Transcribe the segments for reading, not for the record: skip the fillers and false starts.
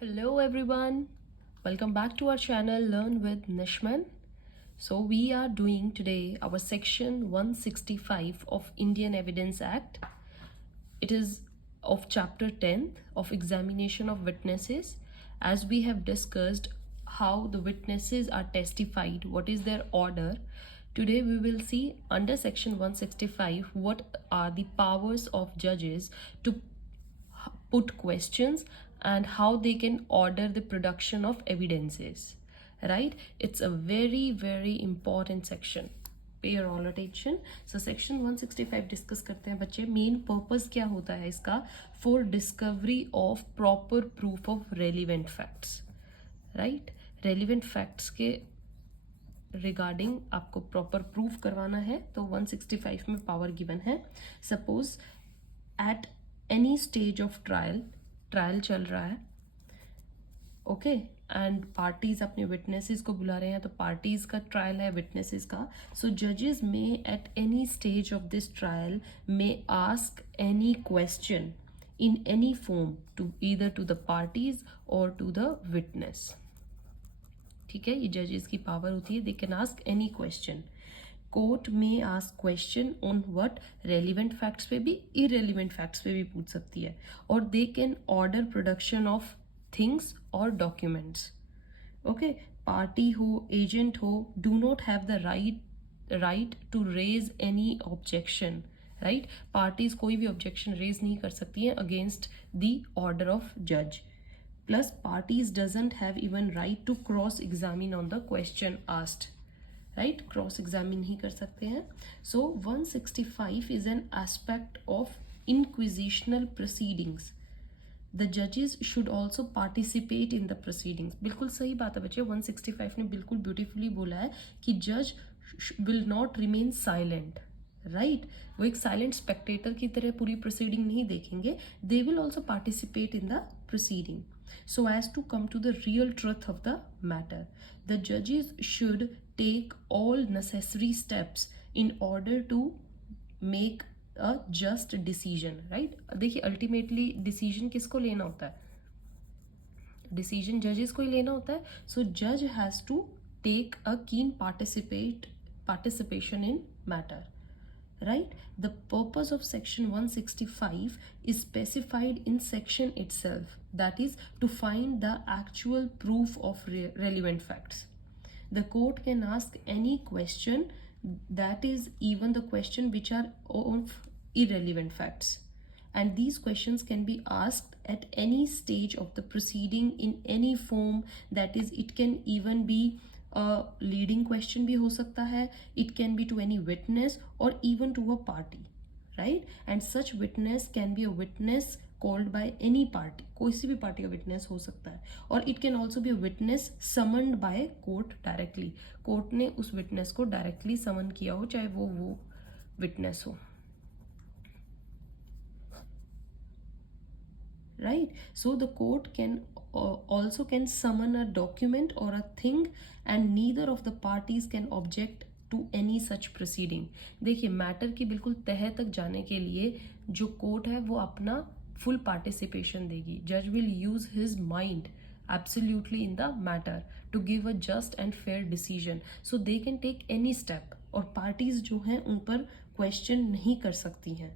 Hello everyone, welcome back to our channel Learn with Nishman. So we are doing today our section 165 of Indian Evidence Act. It is of chapter 10 of examination of witnesses. As we have discussed how the witnesses are testified, what is their order. Today we will see under section 165 what are the powers of judges to put questions and how they can order the production of evidences, right? It's a very important section. Pay your all attention. So section 165 discuss करते हैं बच्चे. Main purpose क्या होता है इसका? For discovery of proper proof of relevant facts, right? Relevant facts के regarding आपको proper proof करवाना है, तो 165 में पावर गिवन है. Suppose eight any stage of trial चल रहा है, ओके, एंड पार्टीज अपने विटनेसेस को बुला रहे हैं, तो पार्टीज का ट्रायल है, विटनेसेस का. सो जजेस may at any stage of this trial may ask any question in any form to either to the parties or to the witness. ठीक है, ये जजेस की पावर होती है. They can ask any question. Court may ask question on what, relevant facts पे भी, irrelevant facts पे भी पूछ सकती है. और they can order production of things और डॉक्यूमेंट्स. ओके, पार्टी हो, एजेंट हो, do not have the right to raise any objection, right? Parties कोई भी ऑब्जेक्शन रेज नहीं कर सकती हैं अगेंस्ट द ऑर्डर ऑफ जज. Plus parties doesn't have even right to cross examine on the question asked, right? Cross examine नहीं कर सकते हैं. So 165 is an aspect of inquisitional proceedings. The जजेस should also participate in the proceedings. बिल्कुल सही बात है बच्चे, 165 ने बिल्कुल ब्यूटीफुली बोला है कि जज will not remain silent, right? वो एक साइलेंट स्पेक्टेटर की तरह पूरी प्रोसीडिंग नहीं देखेंगे. They will also participate in the proceeding so as to come to the real truth of the matter. The judges should take all necessary steps in order to make a just decision, right? देखिए ultimately decision किसको लेना होता है? Decision जजेस को ही लेना होता है. सो जज हैज टू टेक अ कीन participation in matter, right? The purpose of section 165 is specified in section itself, that is to find the actual proof of relevant facts. The court can ask any question, that is even the question which are of irrelevant facts, and these questions can be asked at any stage of the proceeding in any form. That is, it can even be leading question भी हो सकता है, it can be to any witness और even to a party, right? And such witness can be a witness called by any party. कोई सी भी party का witness हो सकता है. और it can also be a witness summoned by court directly. Court ने उस विटनेस को डायरेक्टली समन किया हो, चाहे वो विटनेस हो, right? So the court can also can summon a document or a thing, and neither of the parties can object to any such proceeding. देखिए matter की बिल्कुल तह तक जाने के लिए जो कोर्ट है वो अपना फुल पार्टिसिपेशन देगी. जज will use his mind absolutely in the matter to give a just and fair decision. So they can take any step, और parties जो हैं उन पर question नहीं कर सकती हैं,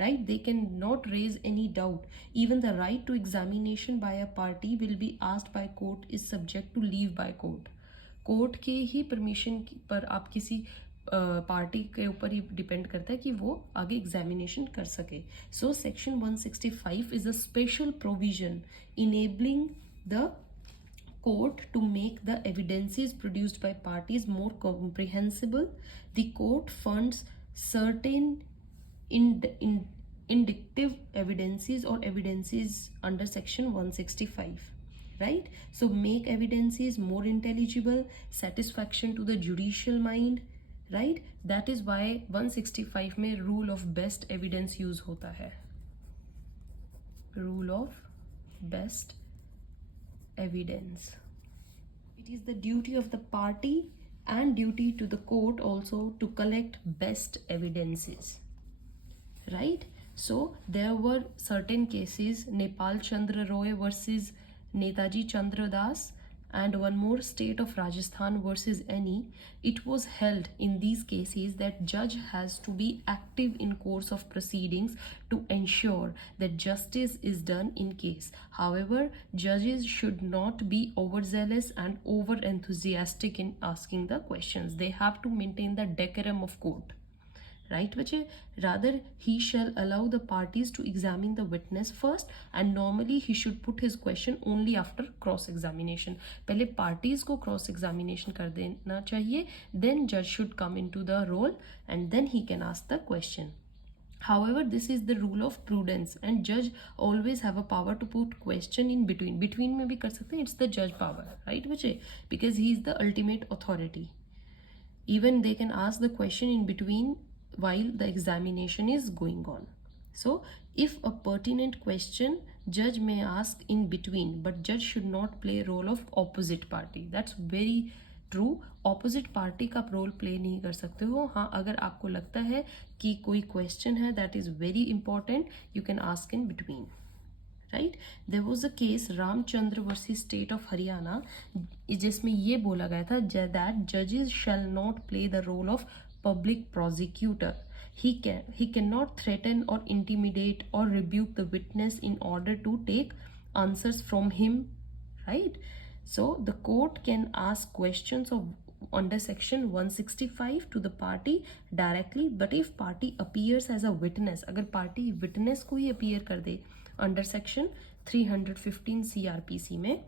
right? They cannot raise any doubt. Even the right to examination by a party will be asked by court is subject to leave by court. Court के ही परमिशन पर आप किसी पार्टी के ऊपर ही डिपेंड करता है कि वो आगे एग्जामिनेशन कर सके. So section 165 is a special provision enabling the court to make the evidences produced by parties more comprehensible. The court funds certain indictive evidences or evidences under section 165, right? So make evidences more intelligible, satisfaction to the judicial mind, right? That is why 165 में rule of best evidence use होता है. Rule of best evidence. It is the duty of the party and duty to the court also to collect best evidences, right? So there were certain cases, Nepal Chandra Roy versus Netaji Chandradas, and one more, State of Rajasthan versus any, it was held in these cases that judge has to be active in course of proceedings to ensure that justice is done in case. However, judges should not be overzealous and over enthusiastic in asking the questions. They have to maintain the decorum of court. Right, Vijay? Rather, he shall allow the parties to examine the witness first, and normally he should put his question only after cross examination. पहले parties को cross examination कर देना चाहिए, then judge should come into the role and then he can ask the question. However, this is the rule of prudence and judge always have a power to put question in between. Between में भी कर सकते हैं, it's the judge power, right Vijay? Because he is the ultimate authority. Even they can ask the question in between while the examination is going on. So if a pertinent question, judge may ask in between, but judge should not play role of opposite party. That's very true. Opposite party का role play नहीं कर सकते हो. हाँ, अगर आपको लगता है कि कोई क्वेश्चन है that is very important, you can ask in between. Right, there was a case Ramchandra versus state of Haryana, जिसमें ये बोला गया था दैट जजेस shall not play the role of public prosecutor. He cannot threaten or intimidate or rebuke the witness in order to take answers from him, right? So the court can ask questions of under section 165 to the party directly, but if party appears as a witness, अगर party witness को ही appear कर दे under section 315 CRPC में,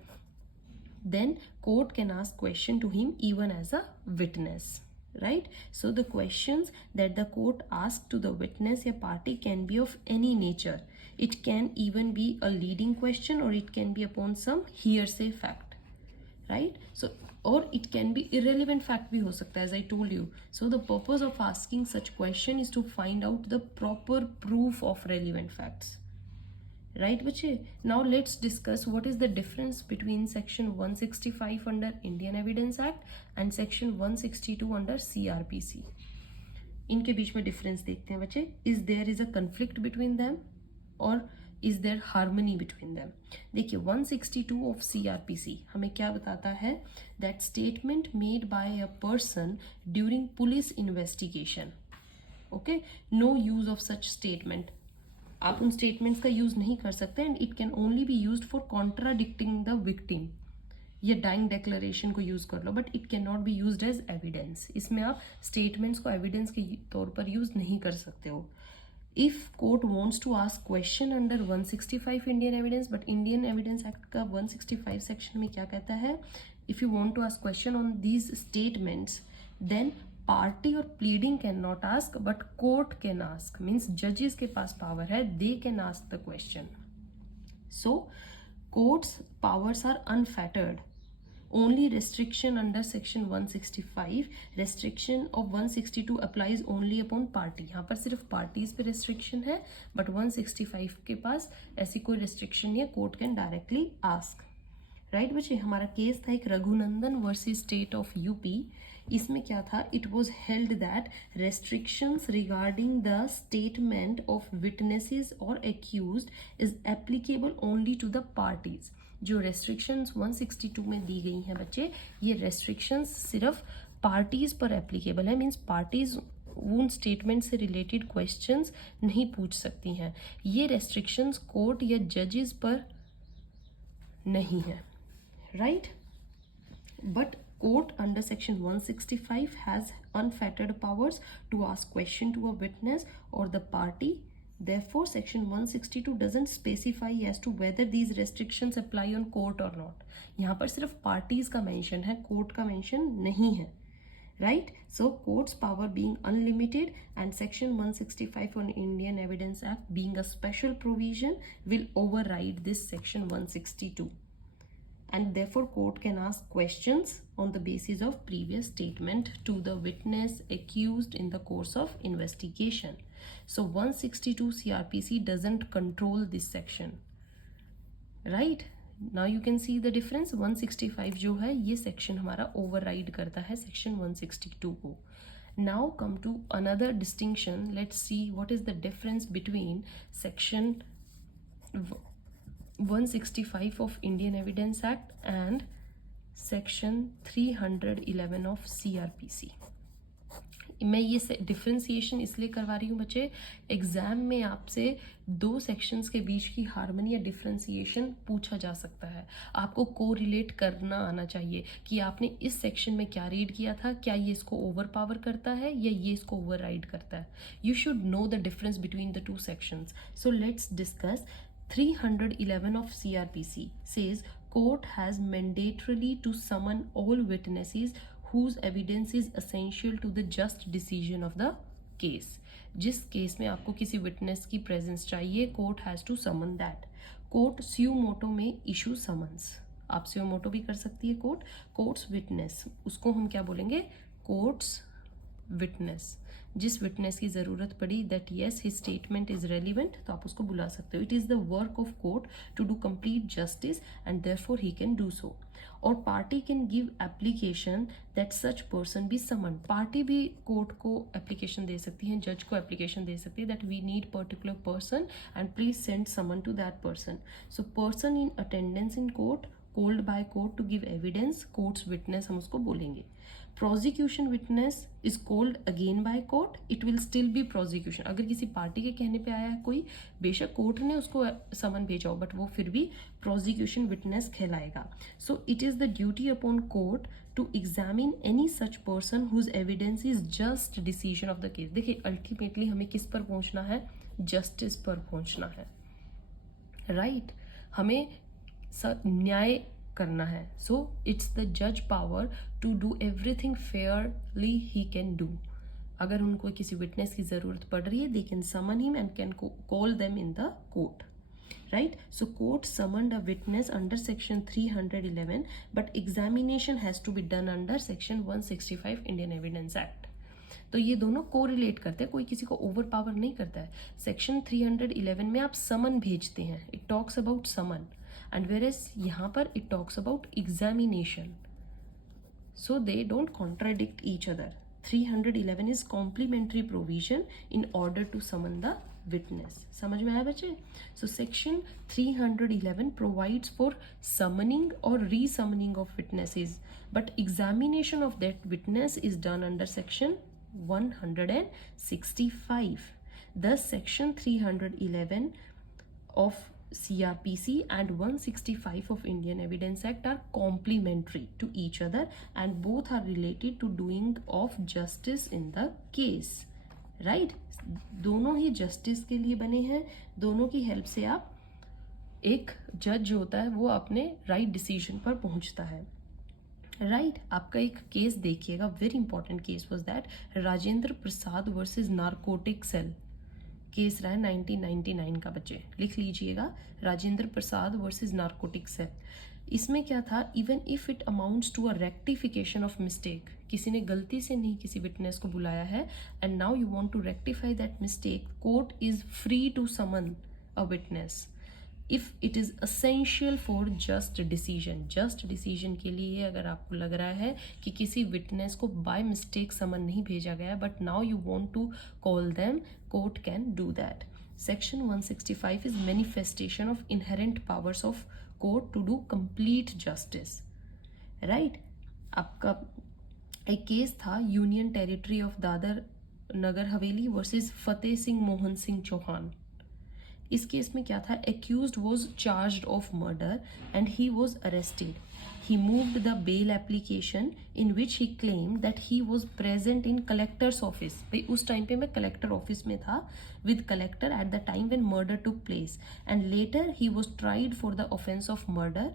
then court can ask question to him even as a witness. Right, so the questions that the court asks to the witness या party can be of any nature. It can even be a leading question or it can be upon some hearsay fact, right? So or it can be irrelevant fact भी हो सकता है, as I told you. So the purpose of asking such question is to find out the proper proof of relevant facts. Right, Bache? Now let's discuss what is the difference between section 165 under Indian Evidence Act and section 162 under CRPC. इनके बीच में difference देखते हैं बच्चे. Is there a conflict between them or is there harmony between them? देखिए 162 of CRPC हमें क्या बताता है? That statement made by a person during police investigation. Okay, no use of such statement. आप उन स्टेटमेंट्स का यूज नहीं कर सकते and it can only be used for contradicting the victim. ये डाइंग डिक्लेरेशन को यूज कर लो, but it can not be used as evidence. इसमें आप स्टेटमेंट्स को एविडेंस के तौर पर यूज नहीं कर सकते हो. If court wants to ask question under 165 Indian evidence, but Indian evidence act का 165 सेक्शन में क्या कहता है? If you want to ask question on these statements, then party और pleading can not ask but court can ask. Means जजेस के पास power है, they can ask the question. So courts powers are unfettered. Only restriction under section 165, restriction of 162 applies only upon party. यहाँ पर सिर्फ parties पे restriction है, but 165 के पास ऐसी कोई restriction नहीं है. Court can directly ask. Right बच्चे, हमारा केस था एक Raghunandan versus state of UP. इसमें क्या था? It was held that restrictions regarding the statement of witnesses और accused is applicable only to the parties. जो रेस्ट्रिक्शंस 162 में दी गई हैं बच्चे, ये रेस्ट्रिक्शंस सिर्फ पार्टीज पर एप्लीकेबल है. मीन्स पार्टीज उन स्टेटमेंट से रिलेटेड क्वेश्चंस नहीं पूछ सकती हैं. ये रेस्ट्रिक्शंस कोर्ट या जजेस पर नहीं है. Right, but court under section 165 has unfettered powers to ask question to a witness or the party. Therefore section 162 doesn't specify as to whether these restrictions apply on court or not. यहाँ पर सिर्फ parties का mention है, court का mention नहीं है. Right, so court's power being unlimited and section 165 on Indian Evidence Act being a special provision will override this section 162. And therefore court can ask questions on the basis of previous statement to the witness accused in the course of investigation. So 162 CRPC doesn't control this section. Right, now you can see the difference. 165 जो है ये section हमारा override करता है section 162 को. Now come to another distinction. Let's see what is the difference between section 165 of Indian Evidence Act and section 311 of CRPC. मैं ये differentiation इसलिए करवा रही हूँ बच्चे, एग्जाम में आपसे दो सेक्शंस के बीच की हार्मनी या डिफ्रेंसिएशन पूछा जा सकता है. आपको को रिलेट करना आना चाहिए कि आपने इस सेक्शन में क्या रीड किया था, क्या ये इसको ओवर पावर करता है या ये इसको ओवर राइड करता है. You should know the difference between the two sections. So let's discuss. 311 of CRPC says court has mandatorily to summon all witnesses whose evidence is essential to the just decision of the case. जिस case में आपको किसी witness की presence चाहिए, court has to summon that. Court suo motu issue summons. आप स्यू मोटो भी कर सकती है कोर्ट. कोर्ट्स विटनेस, उसको हम क्या बोलेंगे, कोर्ट्स विटनेस. जिस विटनेस की ज़रूरत पड़ी that yes his statement is relevant, तो आप उसको बुला सकते हो. It is the work of court to do complete justice and therefore he can do so. और party can give application that such person be summon. Party भी court को application दे सकती है, जज को एप्लीकेशन दे सकती है that we need particular person and please send summon to that person. So person in attendance in court called by court to give evidence, court's witness हम उसको बोलेंगे. Prosecution witness is called again by court, it will still be prosecution. अगर किसी party के कहने पे आया है कोई, बेशक कोर्ट ने उसको समन भेजा हो बट वो फिर भी प्रोसिक्यूशन विटनेस कहलाएगा. So it is the duty upon court to examine any such person whose evidence is just decision of the case. देखिए अल्टीमेटली हमें किस पर पहुंचना है, जस्टिस पर पहुंचना है, राइट. हमें न्याय करना है. सो इट्स द जज power to do everything fairly he can do. अगर उनको किसी विटनेस की ज़रूरत पड़ रही है, they can summon him and can call them in the court, right. So court summoned a witness under section 311 but examination has to be done under section 165 Indian evidence act. तो ये दोनों को relate करते हैं, कोई किसी को over power नहीं करता है. सेक्शन 311 में आप समन भेजते हैं, it talks about summon, and whereas यहाँ पर it talks about examination, so they don't contradict each other. 311 is complementary provision in order to summon the witness. समझ में आया बच्चे? So section 311 provides for summoning or re-summoning of witnesses, but examination of that witness is done under section 165. Thus section 311 of CRPC and 165 of Indian Evidence Act are complementary to each other and both are related to doing of justice in the case, right. दोनों ही justice के लिए बने हैं, दोनों की help से आप एक जज जो होता है वो अपने राइट डिसीजन पर पहुंचता है, राइट. आपका एक केस देखिएगा, very important case was that Rajendra Prasad versus narcotic cell. Case रहा है 1999 का, बच्चे लिख लीजिएगा, Rajendra Prasad versus narcotic cell. इसमें क्या था, even if it amounts to a rectification of mistake, किसी ने गलती से नहीं किसी विटनेस को बुलाया है and now you want to rectify that mistake, court is free to summon a witness if it is essential for just decision. Just decision के लिए अगर आपको लग रहा है कि किसी विटनेस को बाय मिस्टेक समन नहीं भेजा गया but now you want to call them, court can do that. Section 165 is manifestation of inherent powers of court to do complete justice, right. आपका एक केस था union territory of Dadra Nagar Haveli versus Fateh Singh Mohan Singh Chauhan. इस केस में क्या था, accused was charged of murder and he was arrested. He moved the bail application in which he claimed that he was present in collector's office. भाई उस टाइम पे मैं कलेक्टर ऑफिस में था with collector at the time when murder took place and later he was tried for the offence of murder.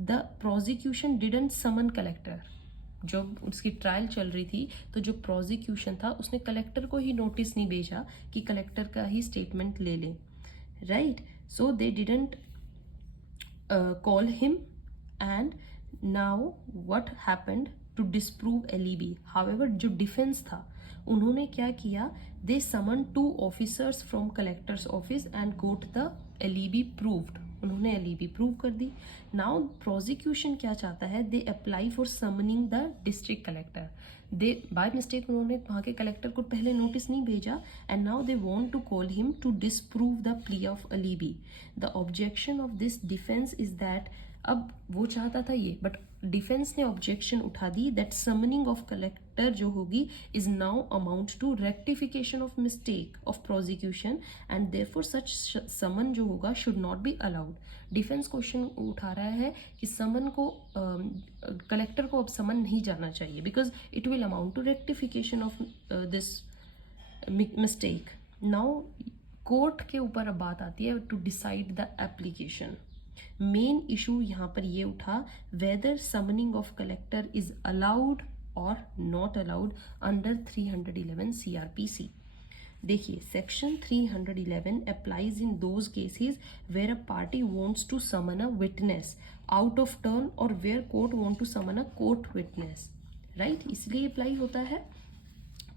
The prosecution didn't summon collector. जब उसकी trial चल रही थी तो जो प्रोसिक्यूशन था उसने कलेक्टर को ही नोटिस नहीं भेजा कि कलेक्टर का ही स्टेटमेंट ले लें, right. So they didn't call him and now what happened to disprove alibi. However जो defense था उन्होंने क्या किया, they summoned 2 officers from collector's office and got the alibi proved. उन्होंने alibi prove कर दी. Now prosecution क्या चाहता है, they apply for summoning the district collector. They by mistake उन्होंने वहाँ के कलेक्टर को पहले नोटिस नहीं भेजा, and now they want to call him to disprove the plea of alibi. The objection of this defence is that, अब वो चाहता था ये, बट डिफेंस ने ऑब्जेक्शन उठा दी दैट समनिंग ऑफ कलेक्टर जो होगी is now amount to rectification of mistake of prosecution, and therefore such summon जो होगा should not be allowed. Defence question उठा रहा है कि समन को कलेक्टर को अब समन नहीं जाना चाहिए because it will amount to rectification of this mistake. Now court के ऊपर अब बात आती है to decide the application. Main issue यहाँ पर ये उठा whether summoning of collector is allowed और नॉट अलाउड अंडर 311 CRPC। देखिए section 311 applies in those cases where a party wants to summon a witness out of turn और where court want to summon a court witness, right, इसलिए apply होता है।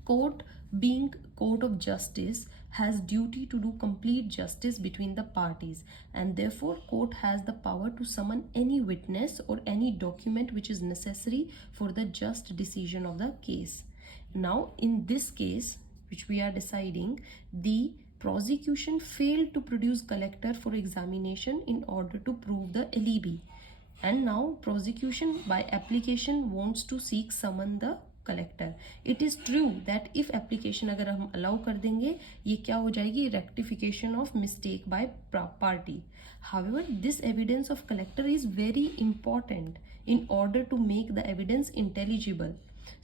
Court, being court of justice, has duty to do complete justice between the parties, and therefore court has the power to summon any witness or any document which is necessary for the just decision of the case. Now in this case which we are deciding, the prosecution failed to produce collector for examination in order to prove the alibi, and now prosecution by application wants to seek summon the collector. It is true that if application अगर हम allow कर देंगे ये क्या हो जाएगी, rectification of mistake by party. However this evidence of collector is very important in order to make the evidence intelligible.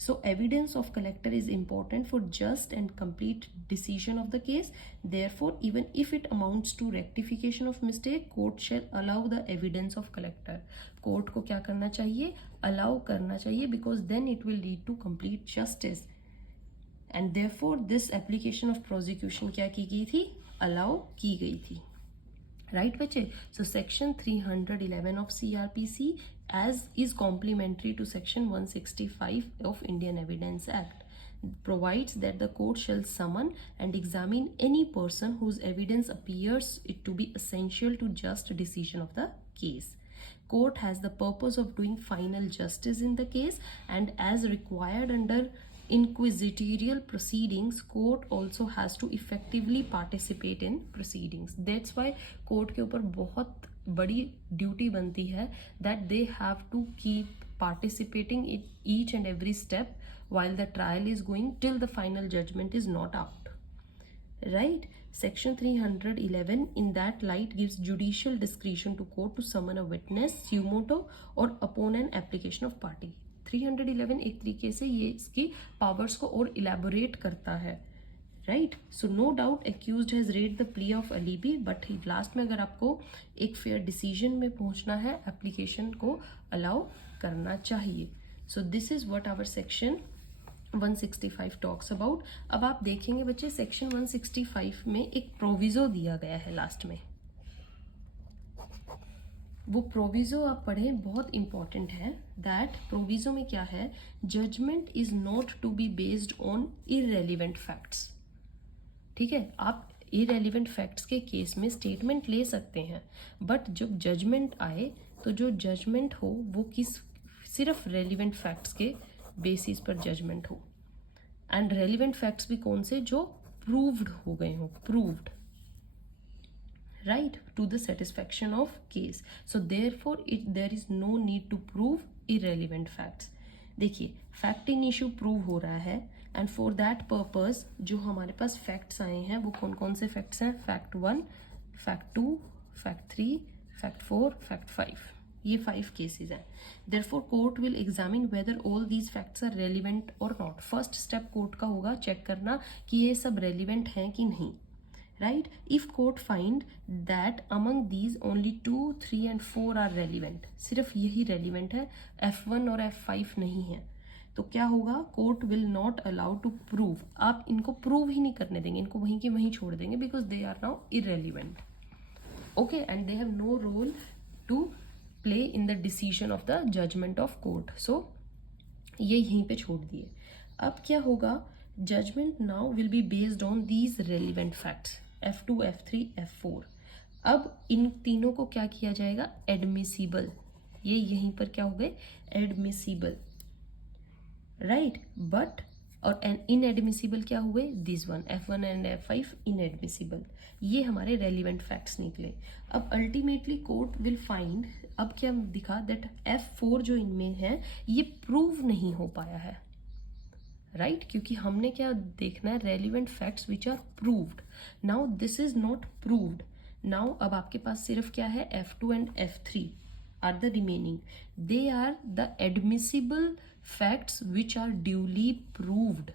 So evidence of collector is important for just and complete decision of the case. Therefore, even if it amounts to rectification of mistake, court shall allow the evidence of collector. Court को क्या करना चाहिए, allow करना चाहिए, because then it will lead to complete justice. And therefore this application of prosecution क्या की गई थी, अलाउ की गई थी, right बच्चे। So section 311 of CRPC as is complementary to section 165 of Indian Evidence Act provides that the court shall summon and examine any person whose evidence appears it to be essential to just decision of the case. Court has the purpose of doing final justice in the case, and as required under inquisitorial proceedings, court also has to effectively participate in proceedings. That's why court के ऊपर बहुत बड़ी duty बनती है that they have to keep participating in each and every step while the trial is going till the final judgment is not out, right? Section 311 in that light gives judicial discretion to court to summon a witness suo motu or upon an application of party. 311 एक तरीके से ये इसकी powers को और elaborate करता है, right. So no doubt accused has raised the plea of alibi, but last में अगर आपको एक फेयर डिसीजन में पहुंचना है, एप्लीकेशन को अलाउ करना चाहिए। So this is what our section 165 talks about. अब आप देखेंगे बच्चे सेक्शन 165 में एक प्रोविजो दिया गया है लास्ट में, वो प्रोविजो आप पढ़ें, बहुत इंपॉर्टेंट है। दैट प्रोविजो में क्या है, judgment is not to be based on irrelevant facts, ठीक है। आप इररेलीवेंट फैक्ट्स के केस में स्टेटमेंट ले सकते हैं, बट जब जजमेंट आए तो जो जजमेंट हो वो सिर्फ रेलिवेंट फैक्ट्स के बेसिस पर जजमेंट हो, एंड रेलिवेंट फैक्ट्स भी कौन से, जो प्रूव्ड हो गए हो, proved, right, to the satisfaction of case. So therefore there is no need to prove irrelevant facts. देखिए फैक्ट इन इशू प्रूव हो रहा है, एंड फॉर दैट पर्पस जो हमारे पास फैक्ट्स आए हैं वो कौन कौन से फैक्ट्स हैं, fact 1, fact 2, fact 3, fact 4, fact 5, ये 5 केसेस हैं। Therefore court will examine whether all these facts are relevant और नॉट। फर्स्ट स्टेप कोर्ट का होगा चेक करना कि ये सब रेलिवेंट हैं कि नहीं, right? If court find that among these only 2, 3 and 4 are relevant, सिर्फ यही relevant है, F1 और F5 नहीं है, तो क्या होगा, court will not allow to prove, आप इनको prove ही नहीं करने देंगे, इनको वहीं के वहीं छोड़ देंगे, because they are now irrelevant, okay, and they have no role to play in the decision of the judgment of court, so ये यहीं पे छोड़ दिए। अब क्या होगा, judgment now will be based on these relevant facts, F2, F3, F4। अब इन तीनों को क्या किया जाएगा, एडमिसिबल, ये यहीं पर क्या हो गए, एडमिसिबल, राइट, बट और इनएडमिसिबल क्या हुए, this one F1 and F5 inadmissible. ये हमारे रेलिवेंट फैक्ट्स निकले। अब अल्टीमेटली कोर्ट विल फाइंड, अब क्या दिखा, दैट F4 जो इनमें है ये प्रूव नहीं हो पाया है, राइट क्योंकि हमने क्या देखना है, relevant facts which are proved. Now this is not proved. Now अब आपके पास सिर्फ क्या है, F2 and F3 are the remaining, they are the admissible facts which are duly proved.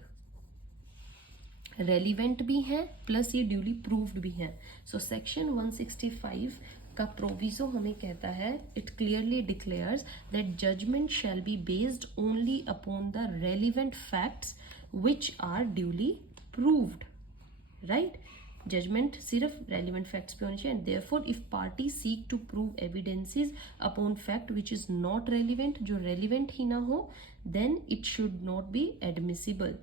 Relevant भी हैं प्लस ये ड्यूली प्रूव्ड भी हैं। सो सेक्शन 165 का प्रोविजो हमें कहता है, it clearly declares that judgment shall be based only upon the relevant facts which are duly proved, right. Judgment सिर्फ रेलिवेंट फैक्ट्स पे होनी चाहिए। Therefore if party seek to prove evidences upon fact which is not relevant, जो relevant ही ना हो, then it should not be admissible.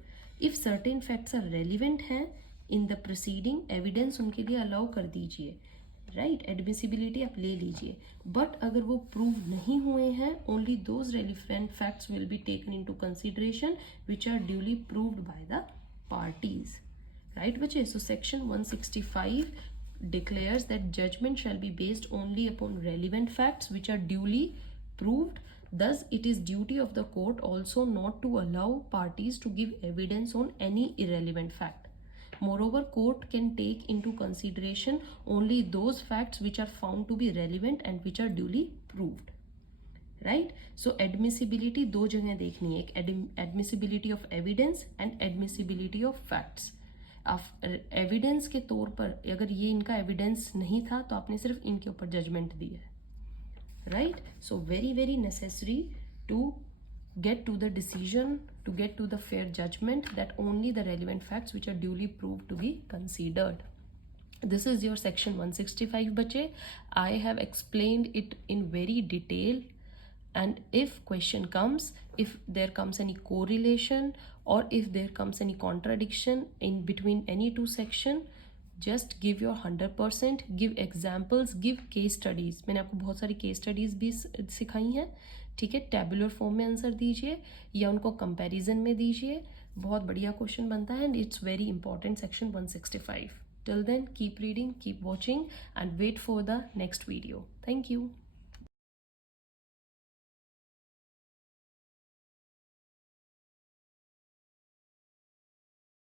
If certain facts are relevant हैं in the proceeding, evidence उनके लिए अलाउ कर दीजिए, राइट, एडमिसिबिलिटी आप ले लीजिए। बट अगर वो प्रूव नहीं हुए हैं, only those relevant facts will be taken into consideration which are duly proved by the parties, right बच्चे। so section 165 declares that judgment shall be based only upon relevant facts which are duly proved. Thus it is duty of the court also not to allow parties to give evidence on any irrelevant fact. Moreover, court can take into consideration only those facts which are found to be relevant and which are duly proved, right? So admissibility दो जगह देखनी है, एक admissibility of evidence and admissibility of facts। Evidence के तौर पर अगर ये इनका एविडेंस नहीं था तो आपने सिर्फ इनके ऊपर जजमेंट दी है, right. So very very necessary to get to the decision, to get to the fair judgment, that only the relevant facts which are duly proved to be considered. This is your section 165 bache. I have explained it in very detail, and if question comes, if there comes any correlation or if there comes any contradiction in between any two section, just give your 100%, give examples, give case studies। मैंने आपको बहुत सारी case studies भी सिखाई हैं, ठीक है। Tabular form में आंसर दीजिए या उनको कंपैरिजन में दीजिए, बहुत बढ़िया क्वेश्चन बनता है and it's very important section 165। Till then, keep reading, keep watching and wait for the next video. Thank you.